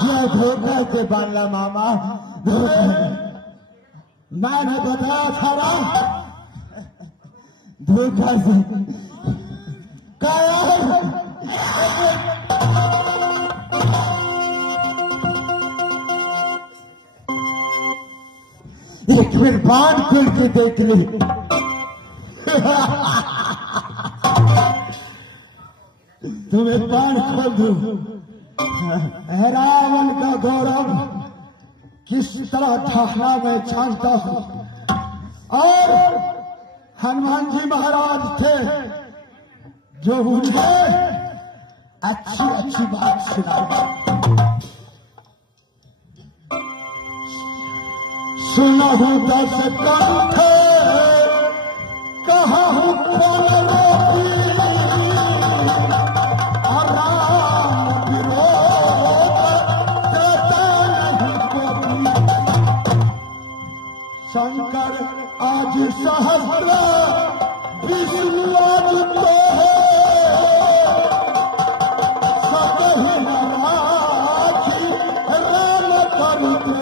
ये धोखा के बाला मामा, मैंने बताया था ना, धोखा से एक फिर बांध खोल के देख ली। तुम्हें बांध खोल दूं, रावण का गौरव किस तरह ढाहना मैं जानता हूं। और हनुमान जी महाराज थे जो मुझे अच्छी अच्छी बात सुनाई। सुना हूं दस कंठ, कहा हूं कौन रोकी, और राम विरोध करता नहीं कोई। शंकर आज सहस्र विष्णु आज तो है, सतहि नाराजी राम करते।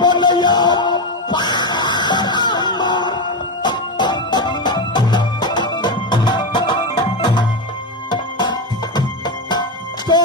बोलैया तो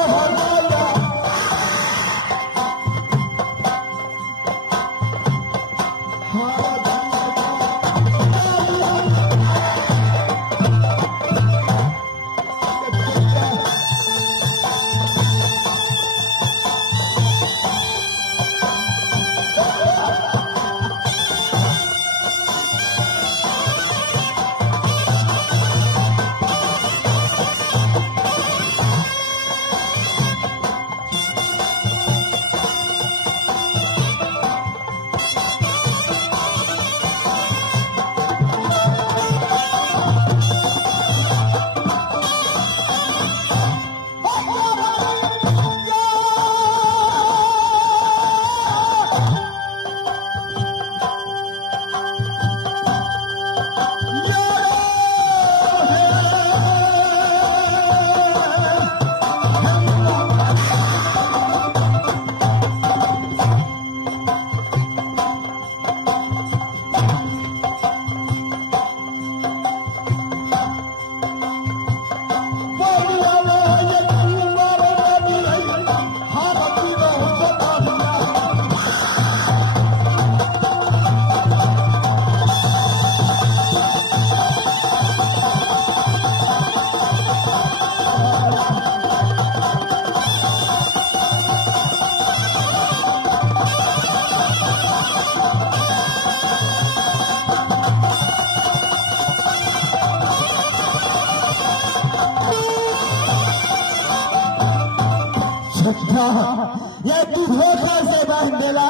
ये तू धोखा से बांध देला।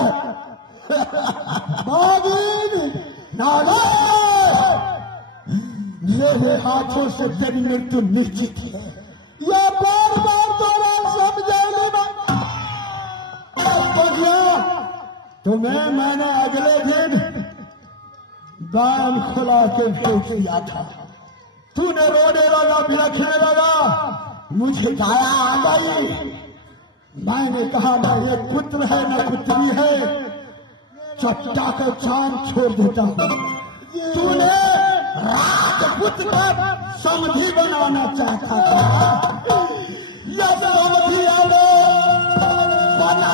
मेरे हाथों से तेरी मृत्यु निश्चित है। ये बार बार तोरा समझाने तुम्हें मैंने अगले दिन दान खुला के भेज दिया था। तूने रोने लगा, बिलखने लगा, मुझे दया आ गई। मैंने कहा न ये पुत्र है न पुत्री है, चट्टा को चांद छोड़ देता हूं। तूने राजपुत्र का समधी बनाना चाहता था, ये समधी बना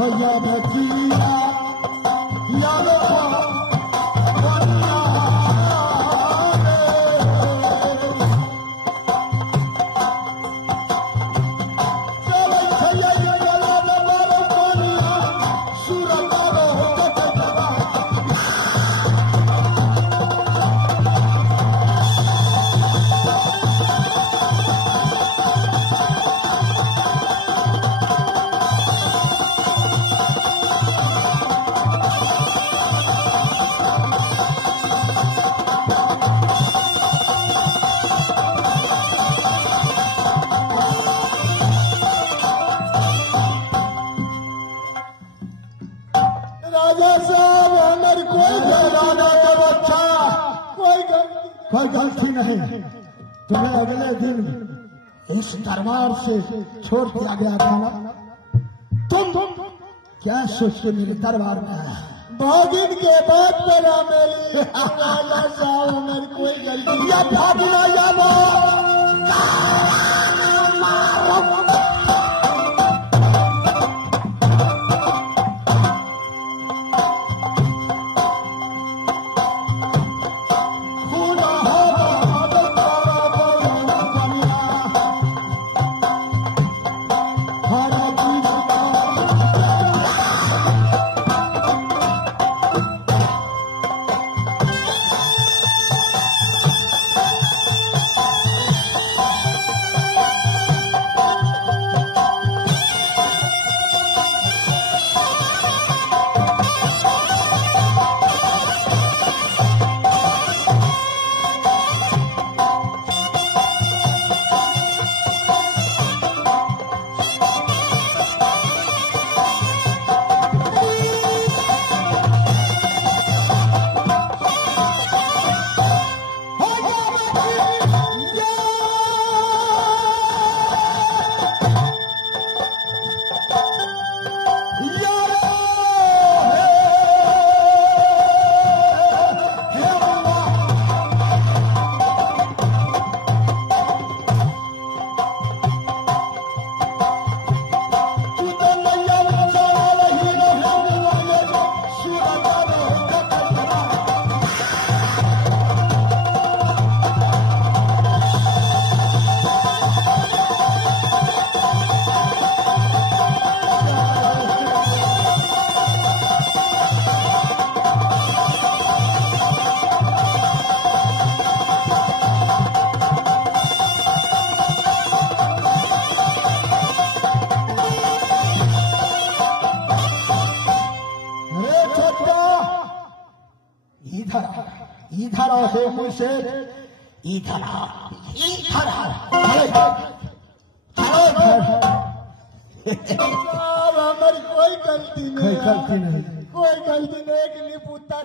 भैया भतीजा याद कोई गलती नहीं। तुम्हें अगले दिन इस दरबार से छोड़ दिया गया था ना। तुम क्या सोच के मेरे दरबार में आया? भागिन के बाद मेरा मेरी साहब मेरी कोई गलती या भागना या इधर आओ मुझसे इधर हमारी कोई गलती नहीं, कोई गलती नहीं कि पुत्र